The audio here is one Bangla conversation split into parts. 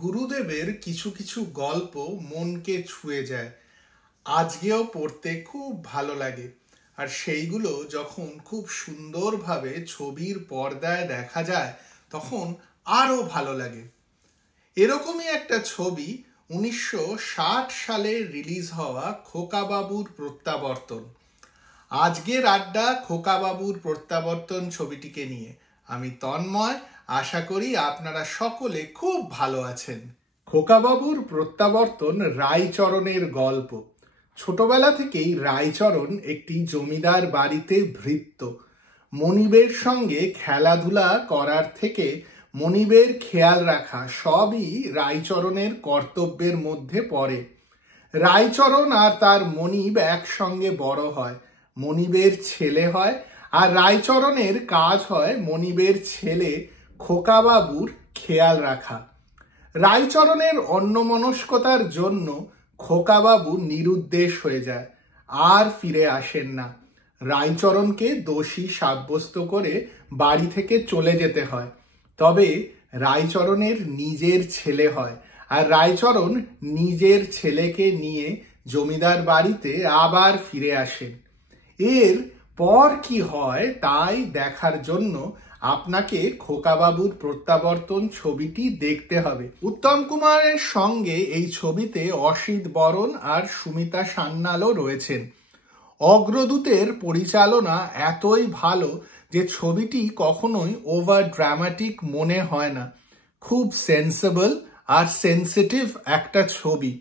গুরুদেবের কিছু কিছু গল্প মনকে ছুঁয়ে যায়। আজকেও পড়তে খুব ভালো লাগে। আর সেইগুলো যখন খুব সুন্দরভাবে ছবির পর্দায় দেখা যায় তখন আরো ভালো লাগে। এরকমই একটা ছবি 1960 সালে রিলিজ হওয়া খোকাবাবুর প্রত্যাবর্তন। আজকের আড্ডা খোকাবাবুর প্রত্যাবর্তন ছবিটিকে নিয়ে। আমি তন্ময়, আশা করি আপনারা সকলে খুব ভালো আছেন। খোকাবাবুর প্রত্যাবর্তন রায়চরণের গল্প। ছোটবেলা থেকেই রায়চরণ একটি জমিদার বাড়িতে ভৃত্য। মনিবের সঙ্গে খেলাধুলা করার থেকে মনিবের খেয়াল রাখা সবই রায়চরণের কর্তব্যের মধ্যে পড়ে। রায়চরণ আর তার মনিব একসঙ্গে বড় হয়, মনিবের ছেলে হয়, আর রায়চরণের কাজ হয় মনিবের ছেলে খোকাবাবুর খেয়াল রাখা। রায়চরণের অন্যমনস্কতার জন্য খোকাবাবু নিরুদ্দেশ হয়ে যায়, আর ফিরে আসেন না। রায়চরণকে দোষী সাব্যস্ত করে বাড়ি থেকে চলে যেতে হয়। তবে রায়চরণের নিজের ছেলে হয়, আর রায়চরণ নিজের ছেলেকে নিয়ে জমিদার বাড়িতে আবার ফিরে আসেন। এর পর কি হয় তাই দেখার জন্য আপনাকে খোকাবাবুর প্রত্যাবর্তন ছবিটি দেখতে হবে। উত্তম কুমারের সঙ্গে এই ছবিতে অসিত বরণ আর সুমিতা সান্যালও রয়েছেন। অগ্রদূতের পরিচালনা এতই ভালো যে ছবিটি কখনোই ওভার ড্রামাটিক মনে হয় না। খুব সেন্সেবল আর সেন্সিটিভ একটা ছবি।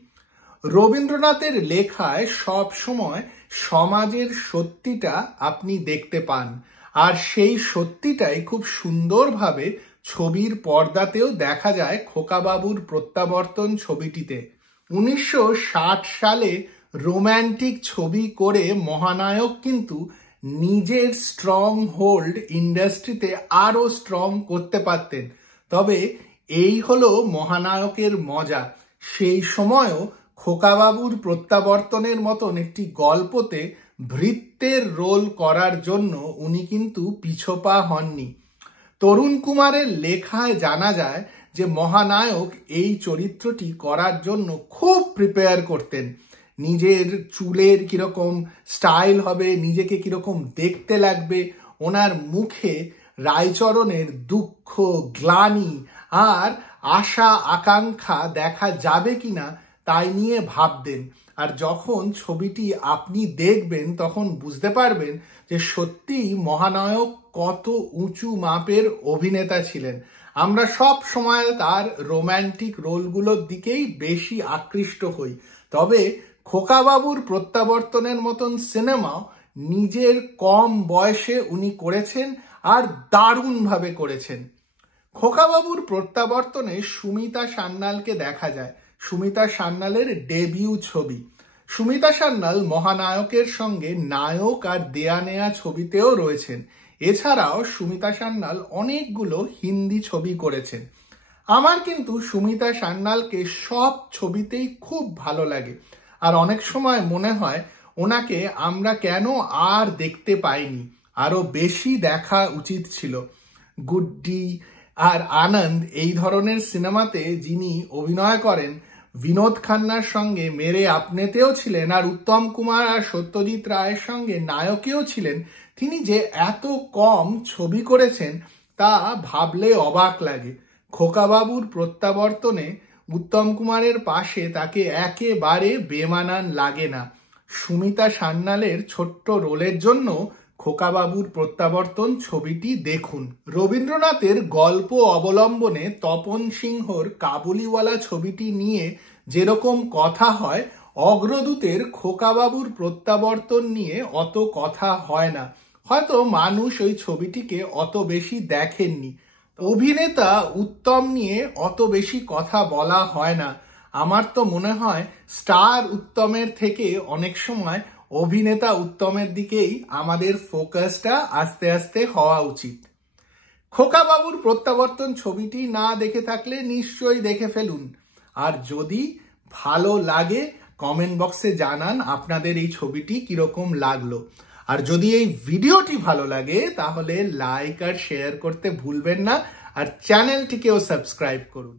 রবীন্দ্রনাথের লেখায় সব সময় সমাজের সত্যিটা আপনি দেখতে পান, আর সেই সত্যিটাই খুব সুন্দরভাবে ছবির পর্দাতেও দেখা যায় খোকাবাবুর প্রত্যাবর্তন ছবিটিতে। 1960 সালে রোম্যান্টিক ছবি করে মহানায়ক কিন্তু নিজের স্ট্রং হোল্ড ইন্ডাস্ট্রিতে আরো স্ট্রং করতে পারতেন। তবে এই হলো মহানায়কের মজা। সেই সময়ও খোকাবাবুর প্রত্যাবর্তনের মতন একটি গল্পতে ভৃত্যের রোল করার জন্য উনি কিন্তু পিছপা হননি। তরুণ কুমারের লেখায় জানা যায় যে মহানায়ক এই চরিত্রটি করার জন্য খুব প্রিপেয়ার করতেন। নিজের চুলের কিরকম স্টাইল হবে, নিজেকে কিরকম দেখতে লাগবে, ওনার মুখে রায়চরণের দুঃখ, গ্লানি আর আশা আকাঙ্ক্ষা দেখা যাবে কিনা তাই নিয়ে ভাবতেন। আর যখন ছবিটি আপনি দেখবেন তখন বুঝতে পারবেন যে সত্যিই মহানায়ক কত উঁচু মাপের অভিনেতা ছিলেন। আমরা সব সময় তার রোম্যান্টিক রোলগুলোর দিকেই বেশি আকৃষ্ট হই। তবে খোকাবাবুর প্রত্যাবর্তনের মতন সিনেমাও নিজের কম বয়সে উনি করেছেন, আর দারুণভাবে করেছেন। খোকাবাবুর প্রত্যাবর্তনে সুমিতা সান্যালকে দেখা যায়। সুমিতা সান্যালের ডেবিউ ছবি। সুমিতা সান্যাল মহানায়কের সঙ্গে নায়ক আর দেয়া নেয়া ছবিতেও রয়েছেন। এছাড়াও সুমিতা সান্যাল অনেকগুলো হিন্দি ছবি করেছেন। আমার কিন্তু সুমিতা সান্যালকে সব ছবিতেই খুব ভালো লাগে, আর অনেক সময় মনে হয় ওনাকে আমরা কেন আর দেখতে পাইনি, আরো বেশি দেখা উচিত ছিল। গুড্ডি আর আনন্দ এই ধরনের সিনেমাতে যিনি অভিনয় করেন, বিনোদ খান্নার সঙ্গে মেরে আপনেতেও ছিলেন, আর উত্তম কুমার আর সত্যজিৎ রায়ের সঙ্গে নায়কেও ছিলেন, তিনি যে এত কম ছবি করেছেন তা ভাবলে অবাক লাগে। খোকাবাবুর প্রত্যাবর্তনে উত্তম কুমারের পাশে তাকে একেবারে বেমানান লাগে না। সুমিতা সান্যালের ছোট্ট রোলের জন্য খোকাবাবুর প্রত্যাবর্তন ছবিটি দেখুন। রবীন্দ্রনাথের গল্প অবলম্বনে তপন সিংহর কাবুলিওয়ালা ছবিটি নিয়ে যেরকম কথা হয়, অগ্রদূতের খোকাবাবুর প্রত্যাবর্তন নিয়ে অত কথা হয় না। হয়তো মানুষ ওই ছবিটিকে অত বেশি দেখেননি। অভিনেতা উত্তম নিয়ে অত বেশি কথা বলা হয় না। আমার তো মনে হয় স্টার উত্তমের থেকে অনেক সময় অভিনেতা উত্তমের দিকেই আমাদের ফোকাসটা আস্তে আস্তে হওয়া উচিত। খোকাবাবুর প্রত্যাবর্তন ছবিটি না দেখে থাকলে নিশ্চয়ই দেখে ফেলুন। আর যদি ভালো লাগে কমেন্ট বক্সে জানান আপনাদের এই ছবিটি কিরকম লাগলো। আর যদি এই ভিডিওটি ভালো লাগে তাহলে লাইক আর শেয়ার করতে ভুলবেন না, আর চ্যানেলটিকেও সাবস্ক্রাইব করুন।